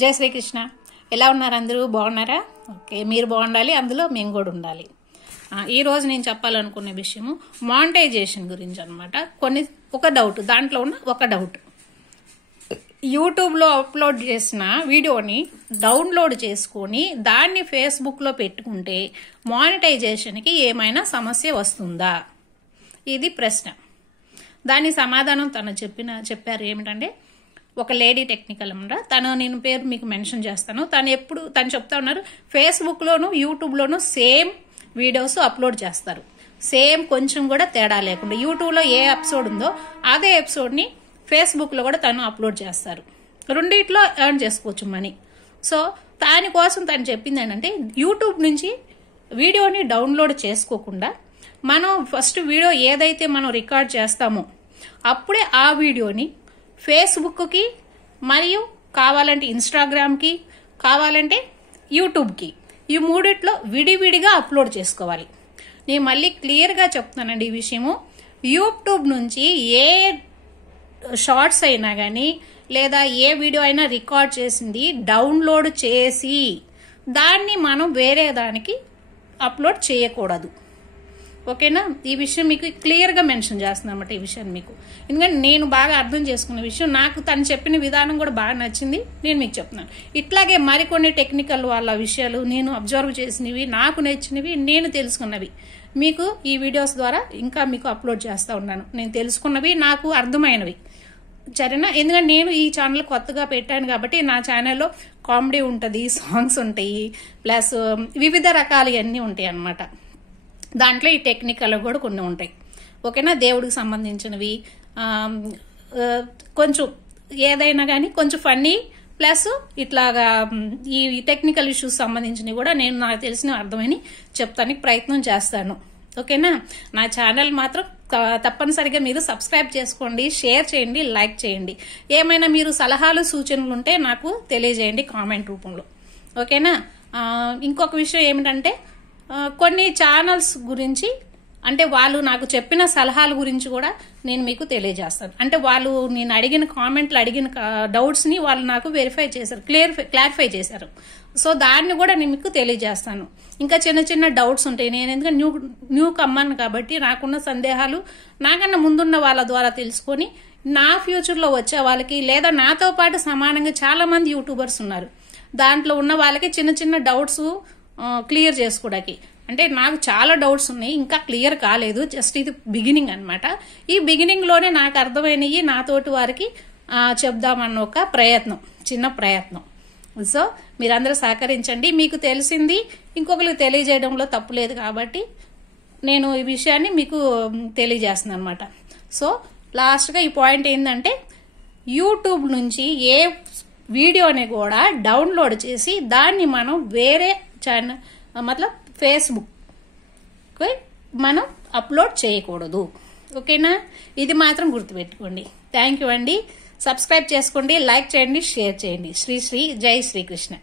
జై శ్రీకృష్ణ. ఎలా ఉన్నారు అందరూ? బాగున్నారా? ఓకే, మీరు బాగుండాలి, అందులో మేము కూడా ఉండాలి. ఈరోజు నేను చెప్పాలనుకునే విషయము మానిటైజేషన్ గురించి అనమాట. ఒక డౌట్, దాంట్లో ఉన్న ఒక డౌట్. యూట్యూబ్లో అప్లోడ్ చేసిన వీడియోని డౌన్లోడ్ చేసుకొని దాన్ని ఫేస్బుక్లో పెట్టుకుంటే మానిటైజేషన్కి ఏమైనా సమస్య వస్తుందా? ఇది ప్రశ్న. దాని సమాధానం తను చెప్పారు ఏమిటంటే, ఒక లేడీ టెక్నికల్ అనమాట. నేను పేరు మీకు మెన్షన్ చేస్తాను. తను చెప్తా ఉన్నారు, ఫేస్బుక్లోను యూట్యూబ్లోను సేమ్ వీడియోస్ అప్లోడ్ చేస్తారు, సేమ్ కొంచెం కూడా తేడా లేకుండా. యూట్యూబ్లో ఏ ఎపిసోడ్ ఉందో అదే ఎపిసోడ్ని ఫేస్బుక్లో కూడా తను అప్లోడ్ చేస్తారు. రెండిట్లో ఎర్న్ చేసుకోవచ్చు మనీ. సో దానికోసం తను చెప్పింది ఏంటంటే, యూట్యూబ్ నుంచి వీడియోని డౌన్లోడ్ చేసుకోకుండా మనం ఫస్ట్ వీడియో ఏదైతే మనం రికార్డ్ చేస్తామో అప్పుడే ఆ వీడియోని ఫేస్బుక్కి మరియు కావాలంటే ఇన్స్టాగ్రామ్కి, కావాలంటే యూట్యూబ్కి, ఈ మూడిట్లో విడివిడిగా అప్లోడ్ చేసుకోవాలి. నేను మళ్ళీ క్లియర్గా చెప్తున్నానండి ఈ విషయము. యూట్యూబ్ నుంచి ఏ షార్ట్స్ అయినా కానీ లేదా ఏ వీడియో అయినా రికార్డ్ చేసింది డౌన్లోడ్ చేసి దాన్ని మనం వేరే దానికి అప్లోడ్ చేయకూడదు. ఓకేనా? ఈ విషయం మీకు క్లియర్గా మెన్షన్ చేస్తున్నాను అన్నమాట. ఈ విషయం మీకు ఎందుకంటే నేను బాగా అర్థం చేసుకున్న విషయం, నాకు తను చెప్పిన విధానం కూడా బాగా నచ్చింది, నేను మీకు చెప్తున్నాను. ఇట్లాగే మరికొన్ని టెక్నికల్ వాళ్ళ విషయాలు నేను అబ్జర్వ్ చేసినవి, నాకు నచ్చినవి, నేను తెలుసుకున్నవి మీకు ఈ వీడియోస్ ద్వారా ఇంకా మీకు అప్లోడ్ చేస్తూ ఉన్నాను. నేను తెలుసుకున్నవి, నాకు అర్థమైనవి. సరేనా? ఎందుకంటే నేను ఈ ఛానల్ కొత్తగా పెట్టాను కాబట్టి నా ఛానల్లో కామెడీ ఉంటుంది, సాంగ్స్ ఉంటాయి, ప్లస్ వివిధ రకాలవన్నీ ఉంటాయి అన్నమాట. దాంట్లో ఈ టెక్నికల్ కూడా కొన్ని ఉంటాయి. ఓకేనా? దేవుడికి సంబంధించినవి, కొంచెం ఏదైనా కానీ కొంచెం ఫన్నీ, ప్లస్ ఇట్లాగా ఈ టెక్నికల్ ఇష్యూస్ సంబంధించినవి కూడా నేను నాకు తెలిసిన అర్థమని చెప్తానికి ప్రయత్నం చేస్తాను. ఓకేనా? నా ఛానల్ మాత్రం తప్పనిసరిగా మీరు సబ్స్క్రైబ్ చేసుకోండి, షేర్ చేయండి, లైక్ చేయండి. ఏమైనా మీరు సలహాలు సూచనలు ఉంటే నాకు తెలియజేయండి కామెంట్ రూపంలో. ఓకేనా? ఇంకొక విషయం ఏమిటంటే, కొన్ని ఛానల్స్ గురించి అంటే వాళ్ళు నాకు చెప్పిన సలహాల గురించి కూడా నేను మీకు తెలియజేస్తాను. అంటే వాళ్ళు నేను అడిగిన కామెంట్లు, అడిగిన డౌట్స్ని వాళ్ళు నాకు వెరిఫై చేశారు, క్లారిఫై చేశారు. సో దాన్ని కూడా నేను మీకు తెలియజేస్తాను. ఇంకా చిన్న చిన్న డౌట్స్ ఉంటాయి. నేను ఎందుకంటే న్యూ కమ్మను కాబట్టి నాకున్న సందేహాలు నాకన్నా ముందున్న వాళ్ళ ద్వారా తెలుసుకొని నా ఫ్యూచర్లో వచ్చే వాళ్ళకి, లేదా నాతో పాటు సమానంగా చాలా మంది యూట్యూబర్స్ ఉన్నారు, దాంట్లో ఉన్న వాళ్ళకి చిన్న చిన్న డౌట్స్ క్లియర్ చేసుకోవడానికి. అంటే నాకు చాలా డౌట్స్ ఉన్నాయి, ఇంకా క్లియర్ కాలేదు. జస్ట్ ఇది బిగినింగ్ అనమాట. ఈ బిగినింగ్ లోనే నాకు అర్థమైనవి నాతోటి వారికి చెప్దామన్న ఒక ప్రయత్నం, చిన్న ప్రయత్నం. సో మీరందరూ సహకరించండి. మీకు తెలిసింది ఇంకొకరికి తెలియజేయడంలో తప్పులేదు కాబట్టి నేను ఈ విషయాన్ని మీకు తెలియజేస్తున్నాను అనమాట. సో లాస్ట్గా ఈ పాయింట్ ఏంటంటే, యూట్యూబ్ నుంచి ఏ వీడియోని కూడా డౌన్లోడ్ చేసి దాన్ని మనం వేరే ఛానల్ మతలబ్ ఫేస్బుక్ మనం అప్లోడ్ చేయకూడదు. ఓకేనా? ఇది మాత్రం గుర్తుపెట్టుకోండి. థ్యాంక్ యూ అండి. సబ్స్క్రైబ్ చేసుకోండి, లైక్ చేయండి, షేర్ చేయండి. శ్రీ శ్రీ జై శ్రీకృష్ణ.